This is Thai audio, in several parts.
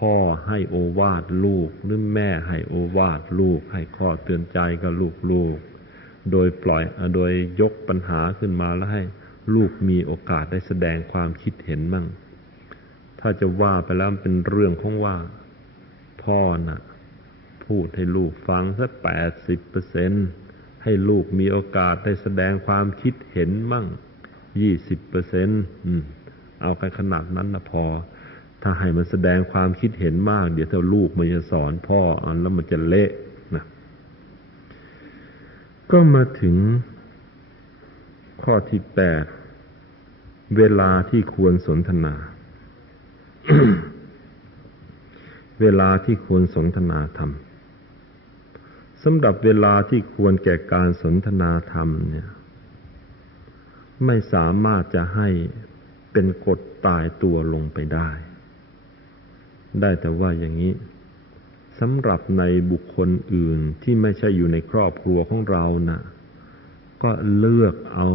พ่อให้โอวาทลูก หรือแม่ให้โอวาทลูก ให้ข้อเตือนใจกับลูกๆโดยปล่อยโดยยกปัญหาขึ้นมาแล้วให้ลูกมีโอกาสได้แสดงความคิดเห็นมั่ง ถ้าจะว่าไปแล้วเป็นเรื่องของว่า พ่อนะ่ะ พูดให้ลูกฟังสักแปดสิบเปอร์เซ็นให้ลูกมีโอกาสได้แสดงความคิดเห็นมั่งยี่สิบเปอร์เซ็นต์เอาไปขนาดนั้นนะพอ ถ้าให้มันแสดงความคิดเห็นมาก เดี๋ยวถ้าลูกมันจะสอนพ่ออันแล้วมันจะเละนะก็มาถึงข้อที่แปดเวลาที่ควรสนทนา เวลาที่ควรสนทนาธรรมสำหรับเวลาที่ควรแก่การสนทนาธรรมเนี่ย ไม่สามารถจะให้เป็นกฎตายตัวลงไปได้ ได้แต่ว่าอย่างนี้สำหรับในบุคคลอื่นที่ไม่ใช่อยู่ในครอบครัวของเรานะ่ะ ก็เลือกเอา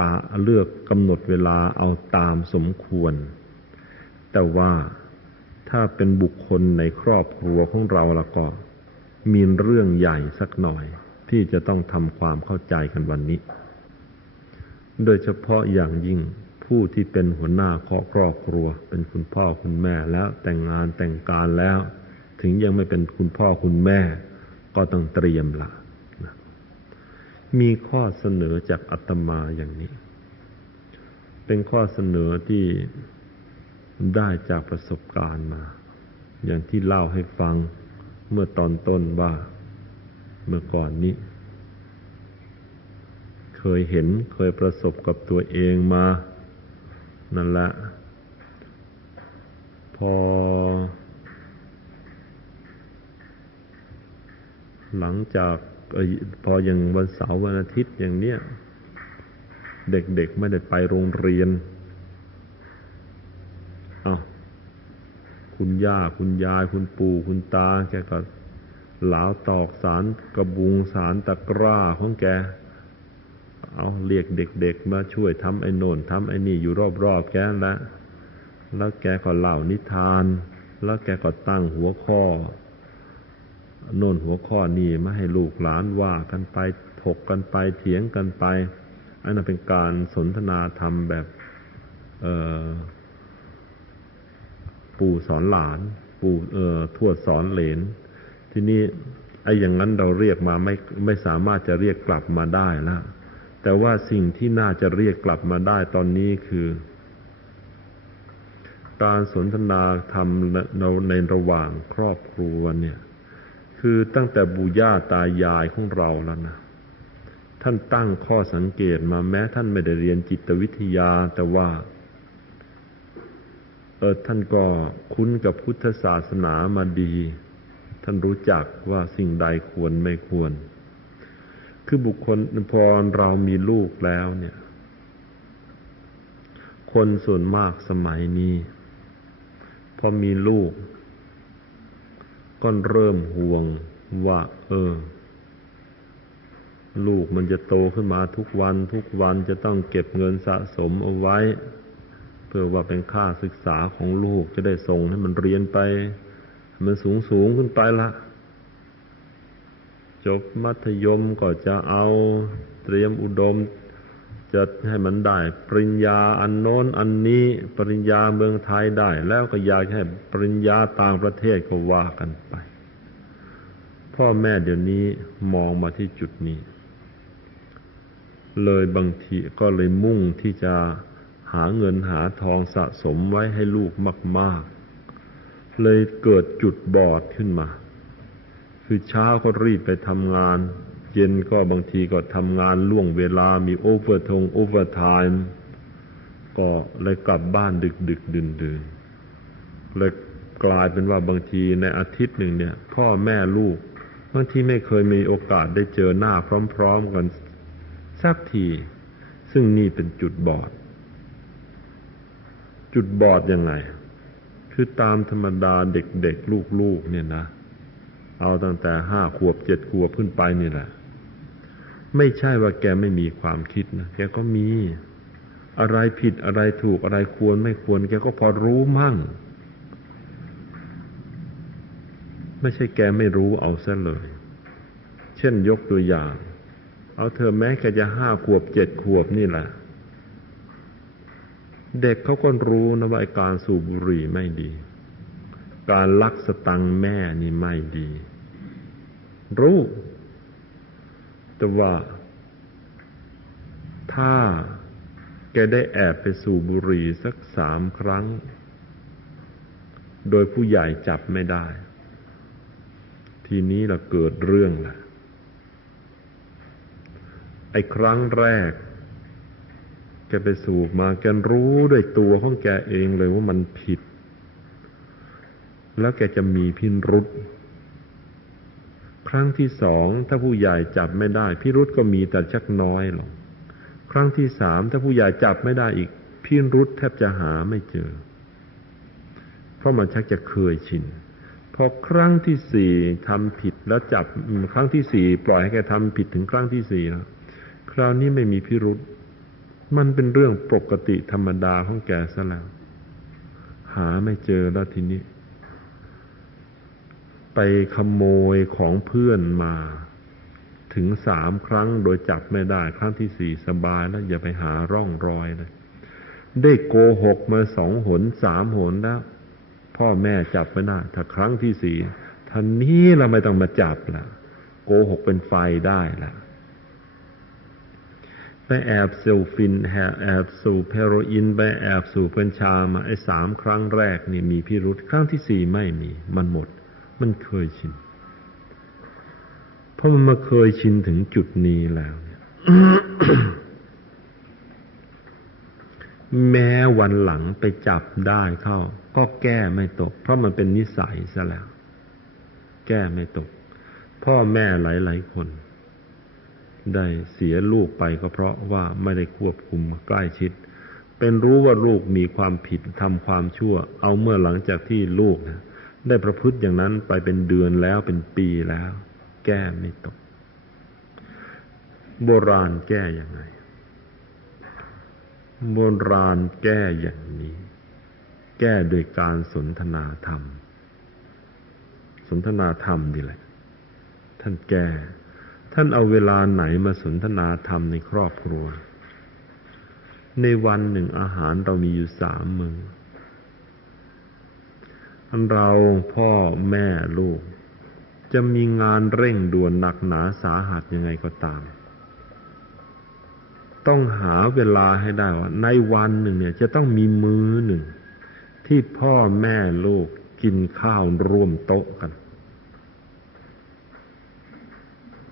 ตาเลือกกำหนดเวลาเอาตามสมควร แต่ว่าถ้าเป็นบุคคลในครอบครัวของเราแล้วก็ มีเรื่องใหญ่สักหน่อย ที่จะต้องทำความเข้าใจกันวันนี้ โดยเฉพาะอย่างยิ่ง ผู้ที่เป็นหัวหน้าครอบครัว เป็นคุณพ่อคุณแม่แล้วแต่งงานแต่งการแล้ว ถึงยังไม่เป็นคุณพ่อคุณแม่ ก็ต้องเตรียมละมีข้อเสนอจากอาตมาอย่างนี้ เป็นข้อเสนอที่ได้จากประสบการณ์มา อย่างที่เล่าให้ฟังเมื่อตอนต้นว่าเมื่อก่อนนี้ เคยเห็นเคยประสบกับตัวเองมา นั่นแหละ พอ หลังจากพออย่างวันเสาร์วันอาทิตย์อย่างเนี้ย เด็กๆไม่ได้ไปโรงเรียนอาะคุณย่าคุณยายคุณปู่คุณตา แกก็หลาตอกสารกระบุงสารตะกร้าของแก เอาเรียกเด็ก ๆ มาช่วยทำไอ้โน่นทำไอ้นี่อยู่รอบๆแกแล้วแล้วแกก็เล่านิทาน แล้วแกก็ตั้งหัวข้อโน่นหัวข้อนี้มาให้ลูกหลานว่ากันไปถกกันไปเถียงกันไป อันนั้นเป็นการสนทนาธรรมแบบปู่สอนหลาน ปู่เอ่อทวดสอนเหลน ทีนี้ไอ้อย่างนั้นเราเรียกมาไม่ไม่สามารถจะเรียกกลับมาได้แล้ว แต่ว่าสิ่งที่น่าจะเรียกกลับมาได้ตอนนี้คือ การสนทนาธรรมในระหว่างครอบครัวเนี่ย คือตั้งแต่บูย่าตายายของเราแล้วนะท่านตั้งข้อสังเกตมาแม้ท่านไม่ได้เรียนจิตวิทยา แต่ว่าเออท่านก็คุ้นกับพุทธศาสนามาดี ท่านรู้จักว่าสิ่งใดควรไม่ควร คือบุคคลพอเรามีลูกแล้วเนี่ย คนส่วนมากสมัยนี้ พอมีลูก ก็เริ่มห่วงว่า เออ ลูกมันจะโตขึ้นมาทุกวัน ทุกวันจะต้องเก็บเงินสะสมเอาไว้ เพื่อว่าเป็นค่าศึกษาของลูกจะได้ส่งให้มันเรียนไป มันสูงสูงขึ้นไปละ จบมัธยมก็จะเอาเตรียมอุดม จะให้มันได้ ปริญญาอันโน้นอันนี้ปริญญาเมืองไทยได้ แล้วก็อยากให้ปริญญาต่างประเทศก็ว่ากันไป พ่อแม่เดี๋ยวนี้มองมาที่จุดนี้ เลยบางทีก็เลยมุ่งที่จะหาเงินหาทองสะสมไว้ให้ลูกมาก ๆ เลยเกิดจุดบอดขึ้นมา คือเช้าก็รีบไปทำงาน เย็นก็บางทีก็ทำงานล่วงเวลามีโอเวอร์ทงโอเวอร์ไทม์ก็เลยกลับบ้านดึกดึกดื่นดื่นเลยกลายเป็นว่าบางทีในอาทิตย์หนึ่งเนี่ย พ่อแม่ลูก บางทีไม่เคยมีโอกาสได้เจอหน้าพร้อม ๆ กันสักที ซึ่งนี่เป็นจุดบอด จุดบอดยังไง คือตามธรรมดาเด็กๆ ลูกๆเนี่ยนะ เอาตั้งแต่ห้าขวบเจ็ดขวบขึ้นไปนี่แหละ ไม่ใช่ว่าแกไม่มีความคิดนะแกก็มี อะไรผิดอะไรถูกอะไรควรไม่ควร แกก็พอรู้มั่ง ไม่ใช่แกไม่รู้เอาซะเลย เช่นยกตัวอย่าง เอาเธอแม้แกจะห้าขวบเจ็ดขวบนี่แหละ เด็กเขาก็รู้นะว่าการสูบบุหรี่ไม่ดี การลักสตังแม่นี่ไม่ดี รู้ แต่ว่า ถ้าแกได้แอบไปสูบบุรีสักสามครั้ง โดยผู้ใหญ่จับไม่ได้ ทีนี้เราเกิดเรื่องแหละไอ้ครั้งแรก แกไปสูบมาแกรู้ด้วยตัวของแกเองเลยว่ามันผิด แล้วแกจะมีพิรุษครั้งที่สองถ้าผู้ใหญ่จับไม่ได้ พิรุษก็มีแต่ชักน้อยหรอกครั้งที่สามถ้าผู้ใหญ่จับไม่ได้อีก พิรุษแทบจะหาไม่เจอ เพราะมันชักจะเคยชินพอครั้งที่สี่ทำผิดแล้วจับครั้งที่สี่ปล่อยให้แกทำผิดถึงครั้งที่สี่แล้วคราวนี้ไม่มีพิรุษมันเป็นเรื่องปกติธรรมดาของแกซะแล้ว หาไม่เจอแล้วทีนี้ ไปขโมยของเพื่อนมา ถึงสามครั้งโดยจับไม่ได้ ครั้งที่สี่สบายแล้วอย่าไปหาร่องรอยเลยได้โกหกมาสองหนสามหนแล้ว พ่อแม่จับไม่ได้ถ้าครั้งที่สี่ท่านนี้เราไม่ต้องมาจับละโกหกเป็นไฟได้ละไปแอบสูบฟินแอบสูบเฮโรอีนไปแอบสูบกัญชามาไอ้สามครั้งแรกนี่มีพิรุษครั้งที่สี่ไม่มี มันหมด มันเคยชิน เพราะมันมาเคยชินถึงจุดนี้แล้วเนี่ยแม้วันหลังไปจับได้เข้า ก็แก้ไม่ตก เพราะมันเป็นนิสัยซะแล้ว แก้ไม่ตก พ่อแม่หลาย ๆ คน ได้เสียลูกไปก็เพราะว่าไม่ได้ควบคุมใกล้ชิด เป็นรู้ว่าลูกมีความผิดทำความชั่ว เอาเมื่อหลังจากที่ลูกนะ ได้ประพฤติอย่างนั้นไปเป็นเดือนแล้วเป็นปีแล้ว แก้ไม่ตก โบราณแก้อย่างไง โบราณแก้อย่างนี้ แก้โดยการสนทนาธรรม สนทนาธรรมนี่แหละ ท่านแก้ท่านเอาเวลาไหนมาสนทนาธรรมในครอบครัว ในวันหนึ่งอาหารเรามีอยู่สามมืออัน เราพ่อแม่ลูก จะมีงานเร่งด่วนหนักหนาสาหัสยังไงก็ตาม ต้องหาเวลาให้ได้ว่า ในวันหนึ่งเนี่ย จะต้องมีมื้อหนึ่ง ที่พ่อแม่ลูกกินข้าวร่วมโต๊ะกัน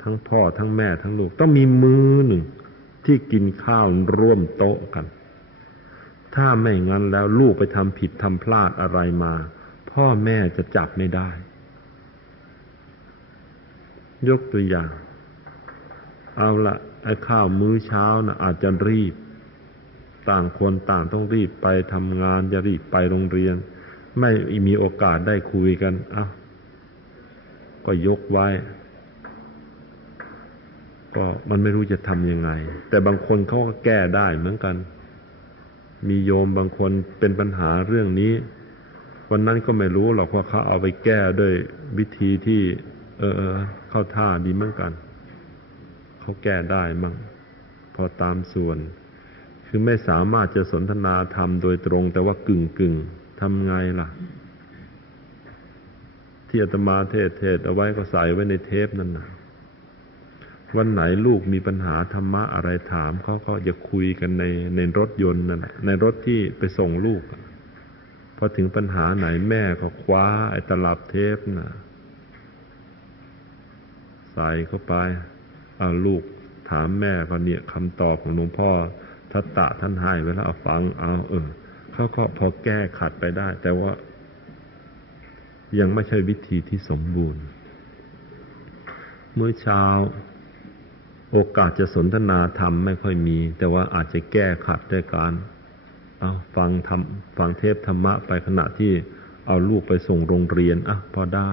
ทั้งพ่อทั้งแม่ทั้งลูก ต้องมีมื้อหนึ่ง ที่กินข้าวร่วมโต๊ะกัน ถ้าไม่งั้นแล้วลูกไปทำผิดทำพลาดอะไรมา พ่อแม่จะจับไม่ได้ ยกตัวอย่าง เอาละไอ้ข้าวมื้อเช้านะอาจจะรีบ ต่างคนต่างต้องรีบไปทำงานจะรีบไปโรงเรียน ไม่มีโอกาสได้คุยกันอ้าก็ยกไว้ ก็มันไม่รู้จะทำยังไง แต่บางคนเขาก็แก้ได้เหมือนกัน มีโยมบางคนเป็นปัญหาเรื่องนี้ วันนั้นก็ไม่รู้หรอกว่าเขาเอาไปแก้ด้วยวิธีที่ เออเข้าท่าดีมือนกัน เขาแก้ได้มั่งพอตามส่วน คือไม่สามารถจะสนทนาธรรมโดยตรง แต่ว่ากึ่งกึ่งทำไงล่ะ ที่อาตมาเทศเทศเอาไว้ก็ใส่ไว้ในเทปนั่นนะวันไหนลูกมีปัญหาธรรมะอะไรถามเขาก็จะคุยกันในในรถยนต์นั่นแหละในรถที่ไปส่งลูก อถึงปัญหาไหนแม่ก็คว้า ไอ้ตลับเทปนะ่ะใส่เข้าไปเอาลูกถามแม่ก็เนี่ยคำตอบของหลวงพ่อทัตตะท่านให้ไว้แล้วเอาฟังเอาเออเขาก็พอแก้ขัดไปได้ แต่ว่า ยังไม่ใช่วิธีที่สมบูรณ์ เมื่อเช้า โอกาสจะสนทนาธรรมไม่ค่อยมี แต่ว่าอาจจะแก้ขัดด้วยการ ฟังธรรมฟังเทพธรรมะไปขณะที่เอาลูกไปส่งโรงเรียนอะพอได้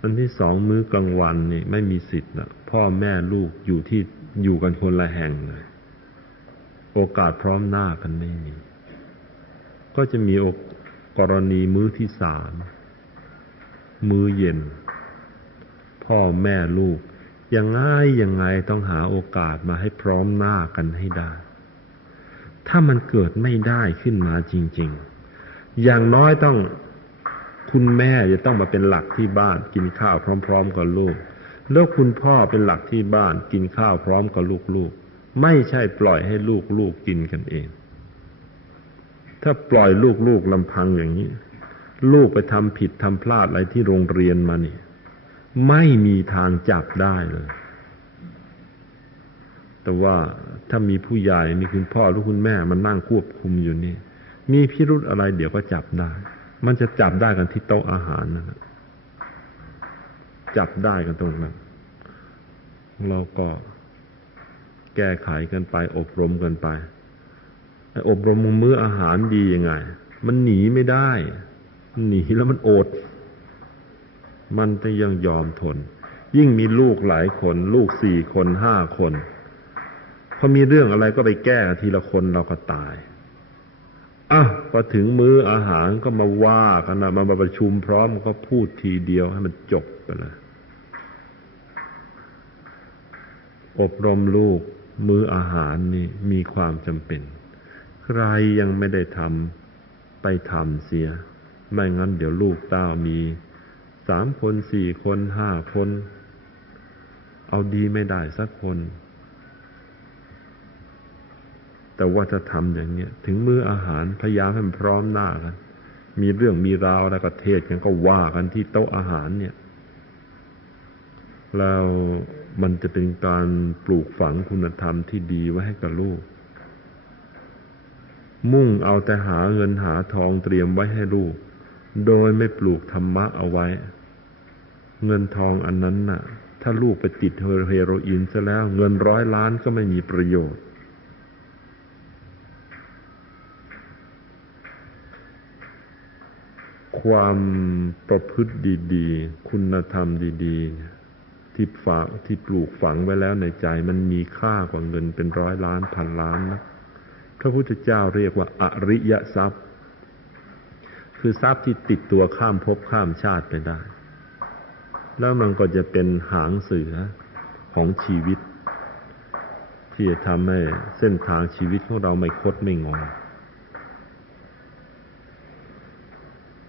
อันที่สองมื้อกลางวันนี่ไม่มีสิทธิ์นะพ่อแม่ลูกอยู่ที่อยู่กันคนละแห่งเลย โอกาสพร้อมหน้ากันไม่มี ก็จะมีกรณีมื้อที่สามมื้อเย็น พ่อแม่ลูก ยังไงยังไงต้องหาโอกาสมาให้พร้อมหน้ากันให้ได้ ถ้ามันเกิดไม่ได้ขึ้นมาจริง ๆ อย่างน้อยต้องคุณแม่จะต้องมาเป็นหลักที่บ้านกินข้าวพร้อม ๆ กับลูก แล้วคุณพ่อเป็นหลักที่บ้านกินข้าวพร้อมกับลูกๆ ไม่ใช่ปล่อยให้ลูกๆกกินกันเอง ถ้าปล่อยลูกๆลำพังอย่างนี้ ลูกไปทำผิดทำพลาดอะไรที่โรงเรียนมานี่ ไม่มีทางจับได้เลย แต่ว่า ถ้ามีผู้ใหญ่มีคุณพ่อหรือคุณแม่มันนั่งควบคุมอยู่นี่ มีพิรุธอะไรเดี๋ยวก็จับได้ มันจะจับได้กันที่โต๊ะอาหารนะจับได้กันตรงนั้น เราก็แก้ไขกันไป อบรมกันไปอบรมมื้ออาหารดียังไง มันหนีไม่ได้หนีแล้วมันอด มันจะยังยอมทน ยิ่งมีลูกหลายคน ลูกสี่คนห้าคน พอมีเรื่องอะไรก็ไปแก้ทีละคนเราก็ตายอะพอถึงมื้ออาหารก็มาว่ากันนะมาประชุมพร้อมก็พูดทีเดียวให้มันจบไปเลยอบรมลูกมื้ออาหารนี่มีความจำเป็น ใครยังไม่ได้ทำไปทำเสีย ไม่งั้นเดี๋ยวลูกเต้ามีสามคนสี่คนห้าคน เอาดีไม่ได้สักคน แต่ว่าจะทำอย่างเนี้ยถึงมื้ออาหารพยายามให้มันพร้อมหน้ากันมีเรื่องมีราวแล้วก็เทศกันก็ว่ากันที่โต๊ะอาหารเนี่ย แล้วมันจะเป็นการปลูกฝังคุณธรรมที่ดีไว้ให้กับลูก มุ่งเอาแต่หาเงินหาทองเตรียมไว้ให้ลูก โดยไม่ปลูกธรรมะเอาไว้ เงินทองอันนั้นน่ะ ถ้าลูกไปติดเฮโรอีนซะแล้ว เงินร้อยล้านก็ไม่มีประโยชน์ ความประพฤติดีๆ คุณธรรมดีๆ ที่ฝากที่ปลูกฝังไว้แล้วในใจมันมีค่ากว่าเงินเป็นร้อยล้านพันล้านนะพระพุทธเจ้าเรียกว่าอริยทรัพย์ คือทรัพย์ที่ติดตัวข้ามภพข้ามชาติไปได้ แล้วมันก็จะเป็นหางเสือของชีวิต ที่จะทำให้เส้นทางชีวิตของเราไม่คดไม่งอ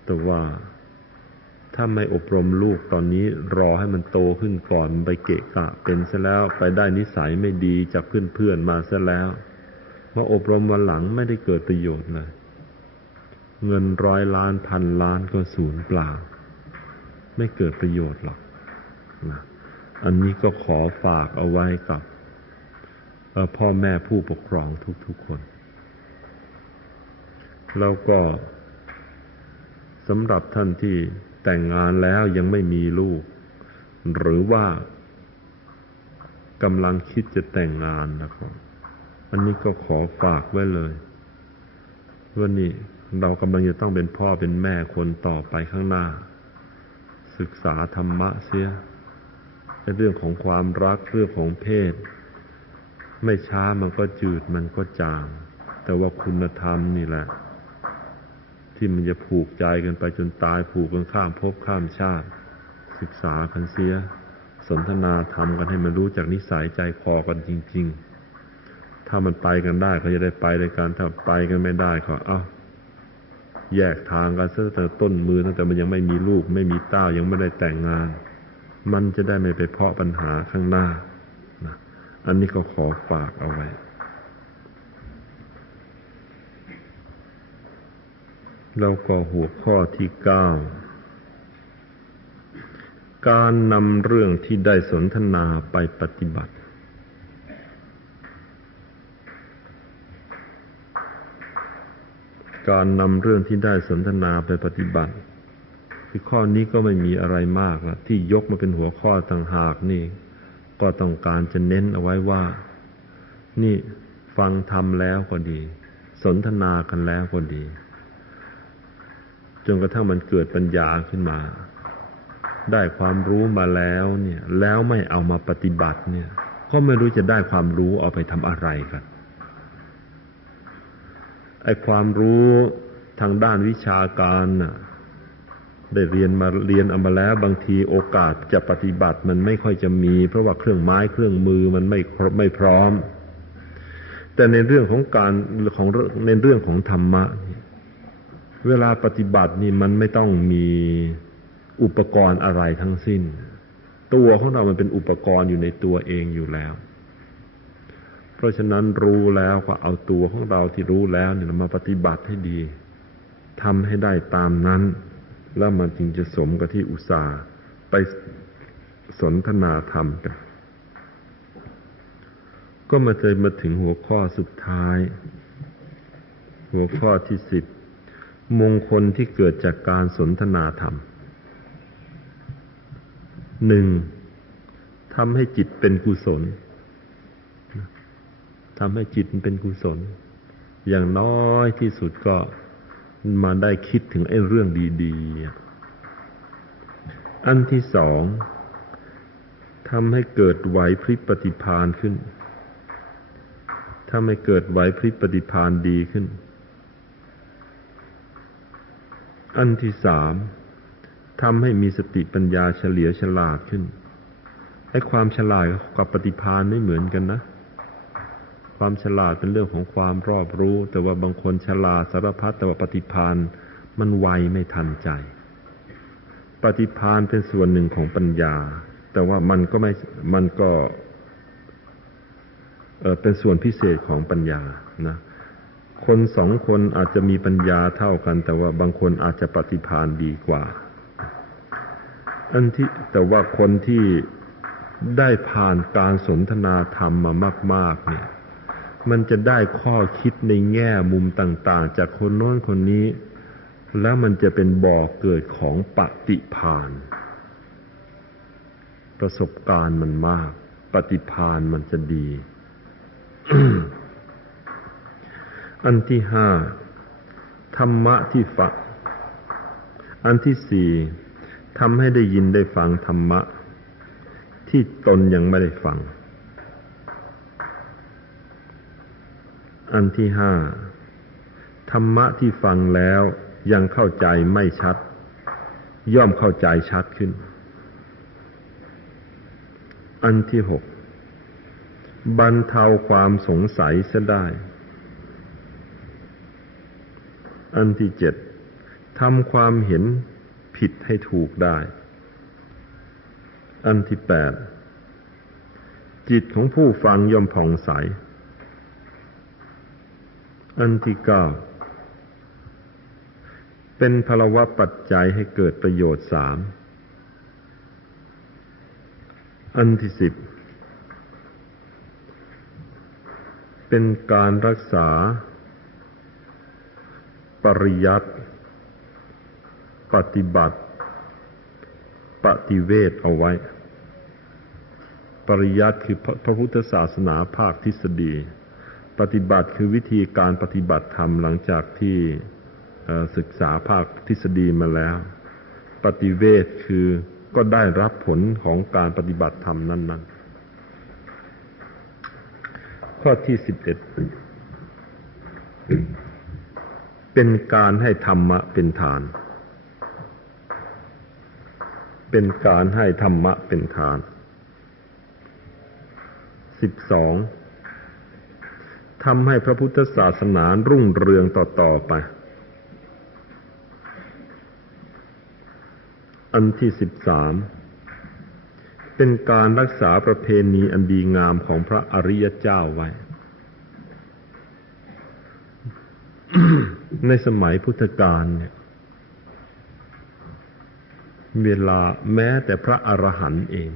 แต่ว่า ถ้าไม่อบรมลูกตอนนี้รอให้มันโตขึ้นก่อนไปเกะกะเป็นซะแล้วไปได้นิสัยไม่ดีจากเพื่อนๆมาซะแล้วมาอบรมวันหลังไม่ได้เกิดประโยชน์เลยเงินร้อยล้านพันล้านก็สูญเปล่า ไม่เกิดประโยชน์หรอกนะอันนี้ก็ขอฝากเอาไว้กับพ่อแม่ผู้ปกครองทุกๆคน แล้วก็ สำหรับท่านที่แต่งงานแล้วยังไม่มีลูก หรือว่ากำลังคิดจะแต่งงานนะครับ อันนี้ก็ขอฝากไว้เลยว่านี่เรากำลังจะต้องเป็นพ่อเป็นแม่คนต่อไปข้างหน้า ศึกษาธรรมะเสียในเรื่องของความรักเรื่องของเพศ ไม่ช้ามันก็จืดมันก็จาง แต่ว่าคุณธรรมนี่แหละ ที่มันจะผูกใจกันไปจนตายผูกกันข้ามภพข้ามชาติ ศึกษากันเสีย สนทนาธรรมกันให้มันรู้จากนิสัยใจคอกันจริง ๆ ถ้ามันไปกันได้ก็จะได้ไปในการถ้าไปกันไม่ได้ก็เอา้าแยกทางกันตั้งแต่ต้นมือตั้งแต่มันยังไม่มีลูก ไม่มีเต้ายังไม่ได้แต่งงาน มันจะได้ไม่ไปเพาะปัญหาข้างหน้านะอันนี้ก็ขอฝากเอาไว้ แล้วก็หัวข้อที่เก้า การนำเรื่องที่ได้สนทนาไปปฏิบัติ การนำเรื่องที่ได้สนทนาไปปฏิบัติ คือข้อนี้ก็ไม่มีอะไรมากละที่ยกมาเป็นหัวข้อต่างหากนี่ ก็ต้องการจะเน้นเอาไว้ว่า นี่ฟังทำแล้วก็ดี สนทนากันแล้วก็ดี จนกระทั่งมันเกิดปัญญาขึ้นมา ได้ความรู้มาแล้วเนี่ย แล้วไม่เอามาปฏิบัติเนี่ย ก็ไม่รู้จะได้ความรู้เอาไปทำอะไรกันไอ้ความรู้ทางด้านวิชาการน่ะ ได้เรียนมาเรียนเอามาแล้ว บางทีโอกาสจะปฏิบัติมันไม่ค่อยจะมี เพราะว่าเครื่องไม้เครื่องมือมันไม่ไม่พร้อม แต่ในเรื่องของการของในเรื่องของธรรมะ เวลาปฏิบัตินี่มันไม่ต้องมีอุปกรณ์อะไรทั้งสิ้น ตัวของเรามันเป็นอุปกรณ์อยู่ในตัวเองอยู่แล้ว เพราะฉะนั้นรู้แล้วก็เอาตัวของเราที่รู้แล้วเนี่ยมาปฏิบัติให้ดีทำให้ได้ตามนั้น แล้วมันจึงจะสมกับที่อุตส่าห์ไปสนทนาธรรมกันก็มาเจอมาถึงหัวข้อสุดท้าย หัวข้อที่สิบ มงคลที่เกิดจากการสนทนาธรรมหนึ่งทำให้จิตเป็นกุศลทำให้จิตเป็นกุศล อย่างน้อยที่สุดก็มาได้คิดถึงไอ้เรื่องดีๆ อันที่สองทำให้เกิดไหวพริบปฏิพานขึ้นทำให้เกิดไหวพริบปฏิพานดีขึ้น อันที่สามทำให้มีสติปัญญาเฉลียวฉลาดขึ้นไอ้ความฉลาดกับปฏิพานไม่เหมือนกันนะ ความฉลาดเป็นเรื่องของความรอบรู้ แต่ว่าบางคนฉลาดสารพัดแต่ว่าปฏิพานมันไวไม่ทันใจ ปฏิพานเป็นส่วนหนึ่งของปัญญา แต่ว่ามันก็ไม่มันก็เเป็นส่วนพิเศษของปัญญานะ คนสองคนอาจจะมีปัญญาเท่ากัน แต่ว่าบางคนอาจจะปฏิพานดีกว่า อันที่แต่ว่าคนที่ได้ผ่านการสนทนาธรรมมามาก ๆ เนี่ย มันจะได้ข้อคิดในแง่มุมต่าง ๆ จากคนโน้นคนนี้ แล้วมันจะเป็นบ่อเกิดของปฏิพานประสบการณ์มันมาก ปฏิพานมันจะดี อันที่ห้าธรรมะที่ฝัก อันที่สี่ทำให้ได้ยินได้ฟังธรรมะ ที่ตนยังไม่ได้ฟัง อันที่ห้าธรรมะที่ฟังแล้วยังเข้าใจไม่ชัด ย่อมเข้าใจชัดขึ้น อันที่หกบรรเทาความสงสัยเสียได้ อันที่เจ็ดทำความเห็นผิดให้ถูกได้ อันที่แปดจิตของผู้ฟังย่อมผ่องใส อันที่เก้าเป็นพลวะปัจจัยให้เกิดประโยชน์สาม อันที่สิบ เป็นการรักษา ปริยัติปฏิบัติ ปฏิเวทเอาไว้ ปริยัติคือพระพุทธศาสนาภาคทฤษฎี ปฏิบัติคือวิธีการปฏิบัติธรรมหลังจากที่ศึกษาภาคทฤษฎีมาแล้ว ปฏิเวทคือก็ได้รับผลของการปฏิบัติธรรมนั้น ๆ ข้อที่สิบเอ็ด เป็นการให้ธรรมะเป็นฐาน เป็นการให้ธรรมะเป็นทาน สิบสองทำให้พระพุทธศาสนารุ่งเรืองต่อ ๆ ไป อันที่สิบสาม เป็นการรักษาประเพณีอันดีงามของพระอริยเจ้าไว้ ในสมัยพุทธกาลเนี่ย เวลาแม้แต่พระอรหันต์เอง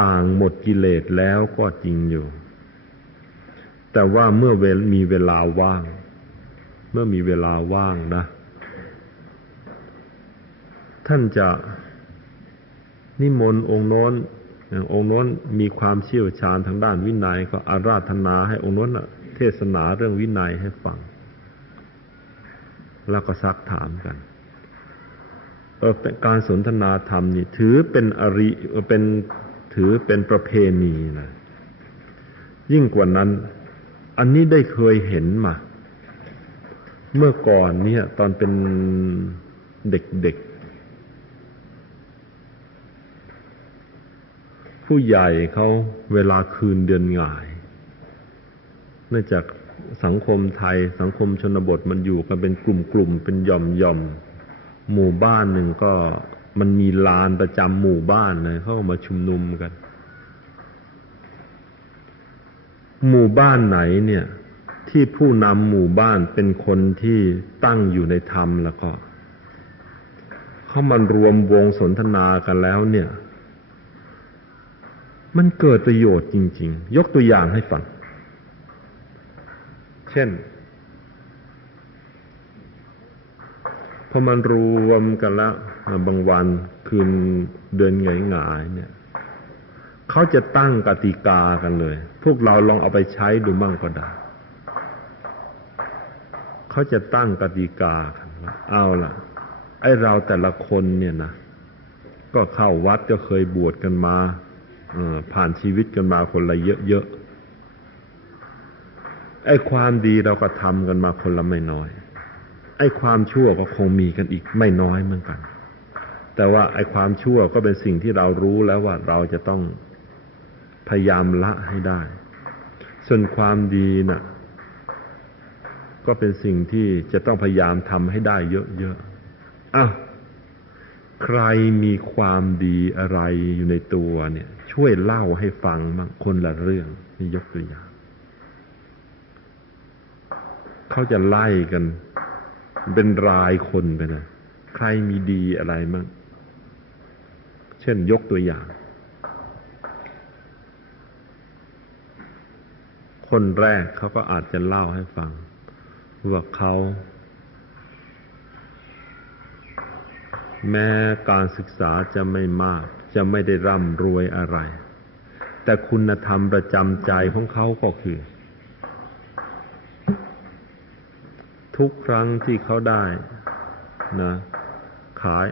ต่างหมดกิเลสแล้วก็จริงอยู่ แต่ว่าเมื่อเวลมีเวลาว่าง เมื่อมีเวลาว่างนะ ท่านจะนิมนต์องค์โน้นองค์โน้นมีความเชี่ยวชาญทางด้านวินัยก็อาราธนาให้องค์โน้น เทศนาเรื่องวินัยให้ฟัง แล้วก็ซักถามกันการสนทนาธรรมนี่ถือเป็นอริเป็นถือเป็นประเพณีนะยิ่งกว่านั้น อันนี้ได้เคยเห็นมา เมื่อก่อนเนี่ย ตอนเป็นเด็กๆ ผู้ใหญ่เขาเวลาคืนเดือนหงาย เนื่องจากสังคมไทยสังคมชนบทมันอยู่กันเป็นกลุ่มๆเป็นหย่อมๆหมู่บ้านหนึ่งก็มันมีลานประจำหมู่บ้านเลยเขามาชุมนุมกัน หมู่บ้านไหนเนี่ย ที่ผู้นำหมู่บ้านเป็นคนที่ตั้งอยู่ในธรรมแล้วก็เขามันรวมวงสนทนากันแล้วเนี่ย มันเกิดประโยชน์จริง ๆ ยกตัวอย่างให้ฟัง เช่น พอมันรวมกันล้วบางวันคืนเดือนไงงายเนี่ยเขาจะตั้งกติกากันเลย พวกเราลองเอาไปใช้ดูบ้างก็ได้เขาจะตั้งกติกากันว่าเอาล่ะ ไอเราแต่ละคนเนี่ยนะก็เข้าวัดก็เคยบวชกันมาผ่านชีวิตกันมาคนละเยอะๆ ไอ้ความดีเราก็ทำกันมาคนละไม่น้อย ไอ้ความชั่วก็คงมีกันอีกไม่น้อยเหมือนกัน แต่ว่าไอ้ความชั่วก็เป็นสิ่งที่เรารู้แล้วว่าเราจะต้องพยายามละให้ได้ ส่วนความดีนะ่ะ ก็เป็นสิ่งที่จะต้องพยายามทำให้ได้เยอะๆอ้าวใครมีความดีอะไรอยู่ในตัวเนี่ย ช่วยเล่าให้ฟังบ้างคนละเรื่องนี่ยกตัวอย่าง เขาจะไล่กัน เป็นรายคนไปนะใครมีดีอะไรมั่งเช่นยกตัวอย่าง คนแรกเขาก็อาจจะเล่าให้ฟัง ว่าเขา แม้การศึกษาจะไม่มาก จะไม่ได้ร่ำรวยอะไร แต่คุณธรรมประจำใจของเขาก็คือ ทุกครั้งที่เขาได้นะขาย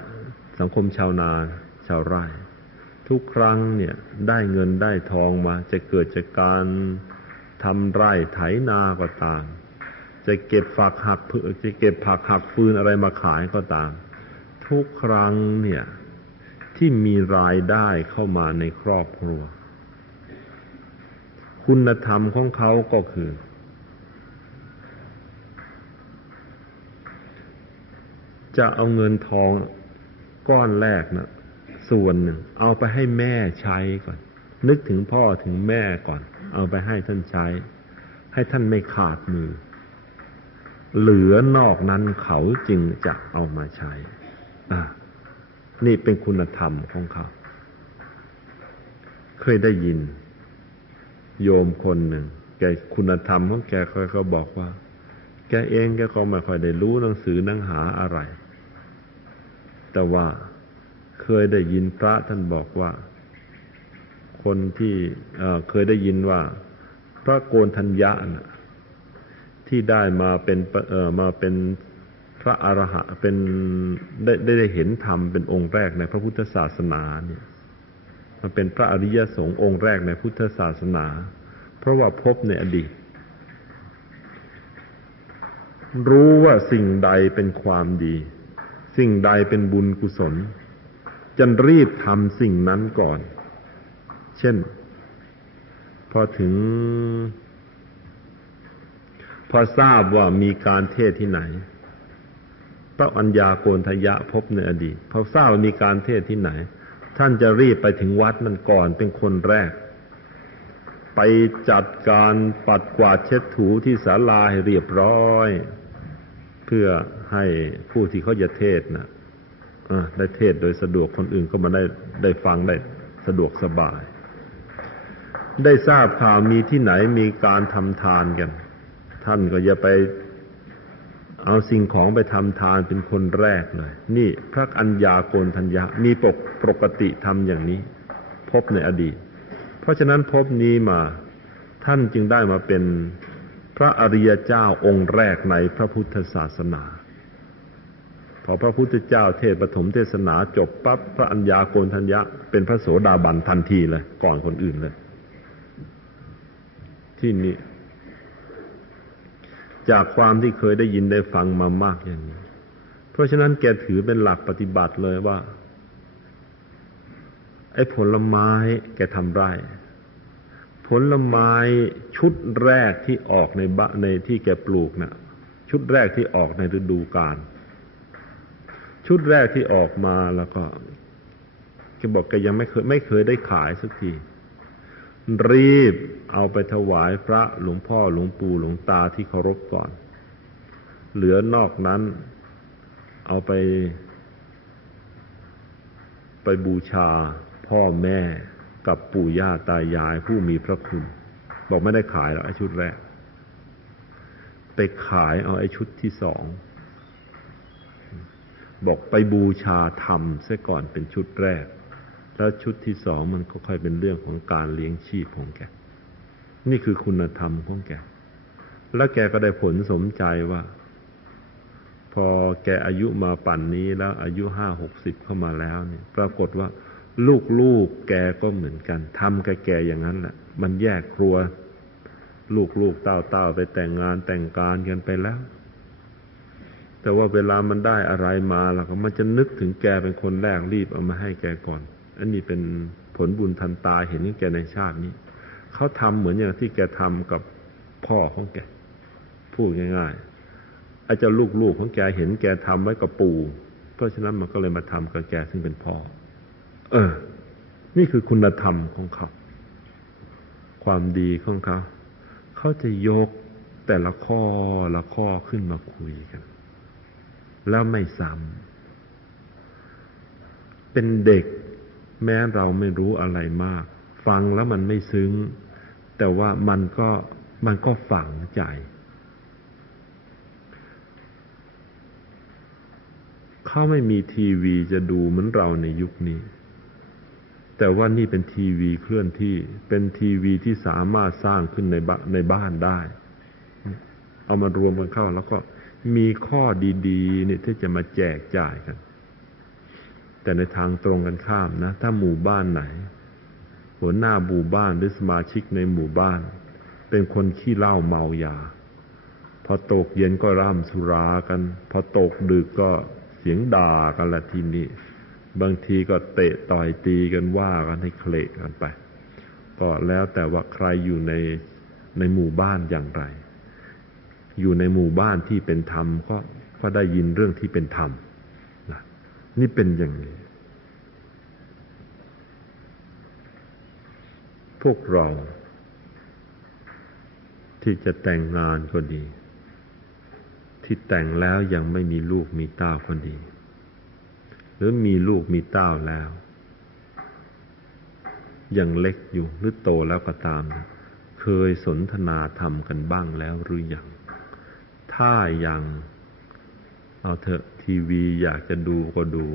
สังคมชาวนาชาวไร่ ทุกครั้งเนี่ยได้เงินได้ทองมา จะเกิดจากการทำไร่ไถนาก็ตาม จะเก็บฝักหักจะเก็บผักหักฟืนอะไรมาขายก็ตาม ทุกครั้งเนี่ยที่มีรายได้เข้ามาในครอบครัว คุณธรรมของเขาก็คือ จะเอาเงินทองก้อนแรกนะส่วนหนึ่งเอาไปให้แม่ใช้ก่อน นึกถึงพ่อถึงแม่ก่อน เอาไปให้ท่านใช้ ให้ท่านไม่ขาดมือ เหลือนอกนั้นเขาจึงจะเอามาใช้อ่านี่เป็นคุณธรรมของเขา เคยได้ยิน โยมคนหนึ่ง แกคุณธรรมของแกเขาบอกว่า แกเองแกก็ไม่ค่อยได้รู้หนังสือหนังหาอะไร ต่ว่าเคยได้ยินพระท่านบอกว่า คนที่เคยได้ยินว่า พระโกนทัญญานะที่ได้มาเป็นมาเป็นพระอรหันต์เป็นได้ได้ได้เห็นธรรมเป็นองค์แรกในพระพุทธศาสนาเนี่ยมาเป็นพระอริยสงฆ์องค์แรกในพุทธศาสนา เพราะว่าพบในอดีต รู้ว่าสิ่งใดเป็นความดี สิ่งใดเป็นบุญกุศลจะรีบทำสิ่งนั้นก่อน เช่น พอถึง พอทราบว่ามีการเทศที่ไหนพระอัญญาโกนทยะพบในอดีตพอทราบมีการเทศที่ไหน ท่านจะรีบไปถึงวัดนั้นก่อนเป็นคนแรก ไปจัดการปัดกวาดเช็ดถูที่ศาลาให้เรียบร้อย เพื่อให้ผู้ที่เขาจะเทศนะได้เทศโดยสะดวกคนอื่นก็มาได้ได้ฟังได้สะดวกสบาย ได้ทราบข่าวมีที่ไหนมีการทำทานกัน ท่านก็อย่าไปเอาสิ่งของไปทำทานเป็นคนแรกเลย นี่พระอัญญาโกนทัญญามีปกปกติทำอย่างนี้ พบในอดีต เพราะฉะนั้นพบนี้มาท่านจึงได้มาเป็น ระอริยเจ้าองค์แรกในพระพุทธศาสนา พอพระพุทธเจ้าเทศปฐมเทศนาจบปั๊บพระอัญญาโกนทัญญะเป็นพระโสดาบันทันทีเลย ก่อนคนอื่นเลย ที่นี้จากความที่เคยได้ยินได้ฟังมามากอย่างนี้ เพราะฉะนั้นแกถือเป็นหลักปฏิบัติเลยว่า ไอ้ผลไม้แกทำไร่ ลไม้ชุดแรกที่ออกในบะในที่แกปลูกนะ่ะชุดแรกที่ออกในฤดูกาลชุดแรกที่ออกมาแล้วก็แกบอกแกยังไม่เคยไม่เคยได้ขายสักที รีบเอาไปถวายพระหลวงพ่อหลวงปู่หลวงตาที่เคารพก่อน เหลือนอกนั้น เอาไป ไปบูชาพ่อแม่ กับปู่ย่าตายายผู้มีพระคุณ บอกไม่ได้ขายหรอกไอ้ชุดแรก ไปขายเอาไอ้ชุดที่สอง บอกไปบูชาธรรมซะก่อนเป็นชุดแรก แล้วชุดที่สองมันก็ค่อยเป็นเรื่องของการเลี้ยงชีพของแก นี่คือคุณธรรมของแก แล้วแกก็ได้ผลสมใจว่า พอแกอายุมาปั่นนี้แล้วอายุห้าหกสิบเข้ามาแล้วเนี่ย ปรากฏว่า ลูกๆแกก็เหมือนกันทำกับแกอย่างนั้นแหละมันแยกครัว ลูกๆเต้าๆไปแต่งงานแต่งการกันไปแล้ว แต่ว่าเวลามันได้อะไรมาแล้วก็มันจะนึกถึงแกเป็นคนแรกรีบเอามาให้แกก่อน อันนี้เป็นผลบุญทันตาเห็นแกในชาตินี้ เขาทำเหมือนอย่างที่แกทำกับพ่อของแก พูดง่ายๆอาจจะลูกๆของแกเห็นแกทำไว้กับปู่ เพราะฉะนั้นมันก็เลยมาทำกับแกซึ่งเป็นพ่อ เออ นี่คือคุณธรรมของเขา ความดีของเขา เขาจะยกแต่ละข้อละข้อขึ้นมาคุยกัน แล้วไม่ซ้ำเป็นเด็กแม้เราไม่รู้อะไรมาก ฟังแล้วมันไม่ซึ้ง แต่ว่ามันก็มันก็ฝังใจ เขาไม่มีทีวีจะดูเหมือนเราในยุคนี้ แต่ว่านี่เป็นทีวีเคลื่อนที่ เป็นทีวีที่สามารถสร้างขึ้นในบ้านในบ้านได้ เอามารวมกันเข้า แล้วก็มีข้อดีๆเนี่ยที่จะมาแจกจ่ายกัน แต่ในทางตรงกันข้ามนะ ถ้าหมู่บ้านไหน หัวหน้าหมู่บ้านหรือสมาชิกในหมู่บ้าน เป็นคนขี้เหล้าเมายา พอตกเย็นก็ร่ำสุรากัน พอตกดึกก็เสียงด่ากันละทีนี้ บางทีก็เตะต่อยตีกันว่ากันให้เคละกันไป ก็แล้วแต่ว่าใครอยู่ในในหมู่บ้านอย่างไร อยู่ในหมู่บ้านที่เป็นธรรมก็ก็ได้ยินเรื่องที่เป็นธรรมนะนี่เป็นอย่างนี้ พวกเรา ที่จะแต่งงานก็ดี ที่แต่งแล้วยังไม่มีลูกมีเต้าก็ดี หรือมีลูกมีเต้าแล้ว ยังเล็กอยู่หรือโตแล้วก็ตาม เคยสนทนาธรรมกันบ้างแล้วหรือยังถ้ายังเอาเถอะทีวีอยากจะดูก็ดู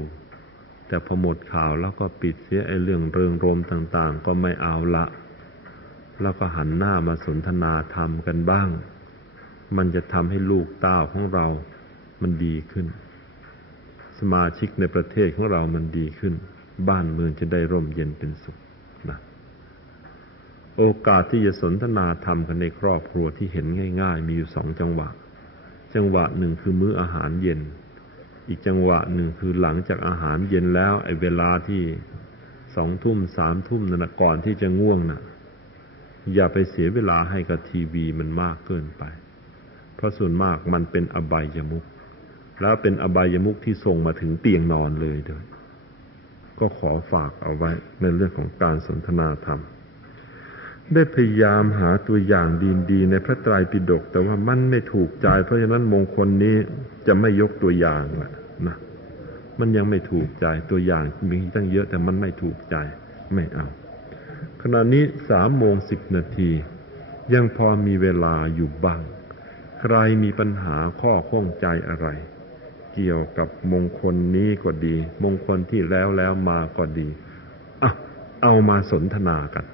แต่พอหมดข่าวแล้วก็ปิดเสียไอ้เรื่องเริงรมต่าง ๆ ก็ไม่เอาละ แล้วก็หันหน้ามาสนทนาธรรมกันบ้าง มันจะทำให้ลูกเต้าของเรามันดีขึ้น สมาชิกในประเทศของเรามันดีขึ้น บ้านเมืองจะได้ร่มเย็นเป็นสุขนะโอกาสที่จะสนทนาธรรมกันในครอบครัวที่เห็นง่าย ๆ มีอยู่สองจังหวะ จังหวะหนึ่งคือมื้ออาหารเย็น อีกจังหวะหนึ่งคือหลังจากอาหารเย็นแล้วไอ้เวลาที่สองทุ่มสามทุ่มนั่นนะก่อนที่จะง่วงนะ่ะ อย่าไปเสียเวลาให้กับทีวีมันมากเกินไป เพราะส่วนมากมันเป็นอบายมุก แล้วเป็นอบายมุกที่ส่งมาถึงเตียงนอนเลยด้วยก็ขอฝากเอาไว้ในเรื่องของการสนทนาธรรม ได้พยายามหาตัวอย่างดีๆ ในพระไตรปิฎกแต่ว่ามันไม่ถูกใจ เพราะฉะนั้นมงคลนี้จะไม่ยกตัวอย่างนะนะมันยังไม่ถูกใจตัวอย่างมีตั้งเยอะแต่มันไม่ถูกใจไม่เอา ขณะนี้สามโมงสิบนาที ยังพอมีเวลาอยู่บ้าง ใครมีปัญหาข้อข้องใจอะไร เกี่ยวกับมงคลนี้ก็ดี มงคลที่แล้วแล้วมาก็ดีเอาเอามาสนทนากัน